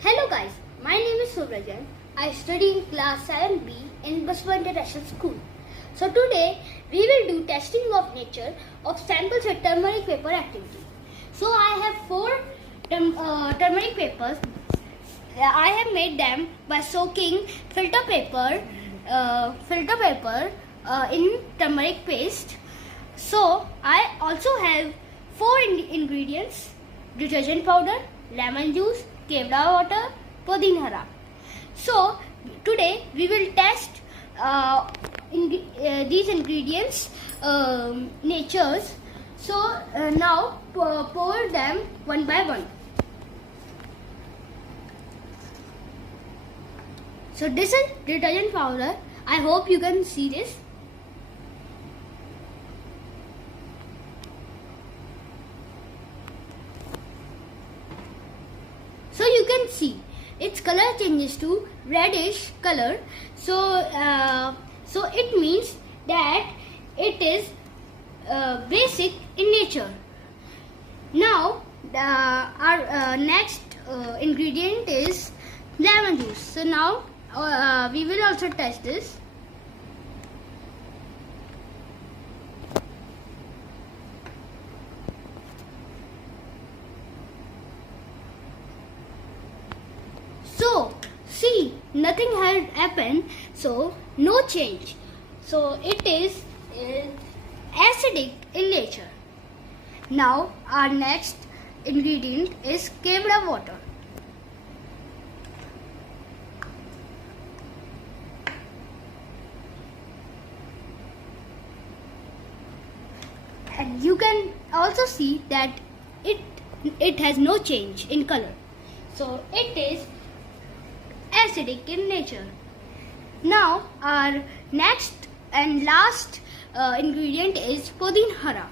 Hello guys, my name is Suvrat Jain. I study in class 7B in Baswa International School. So today we will do testing of nature of samples with turmeric paper activity. So I have four turmeric papers. I have made them by soaking filter paper in turmeric paste. So I also have four ingredients: detergent powder, lemon juice, Kewra Water, Pudin Hara. So today we will test these ingredients natures. So now pour them one by one. So this is detergent powder. I hope you can see this. So you can see its color changes to reddish color. So it means that it is basic in nature. Now our next ingredient is lemon juice. So now we will also test this. So see, nothing has happened, so no change. So it is acidic in nature. Now our next ingredient is Kewra water. And you can also see that it has no change in color. So it is acidic in nature. Now our next and last ingredient is Pudin Hara.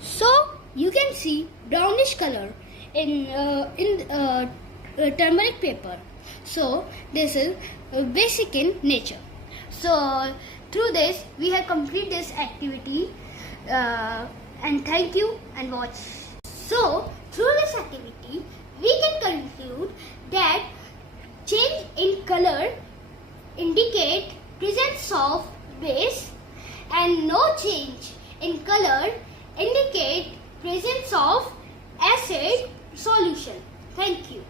So you can see brownish color in turmeric paper. So this is basic in nature. So through this we have completed this activity and thank you and watch. So through this activity we can conclude that change in color indicate presence of base and no change in color indicate presence of acid solution. Thank you.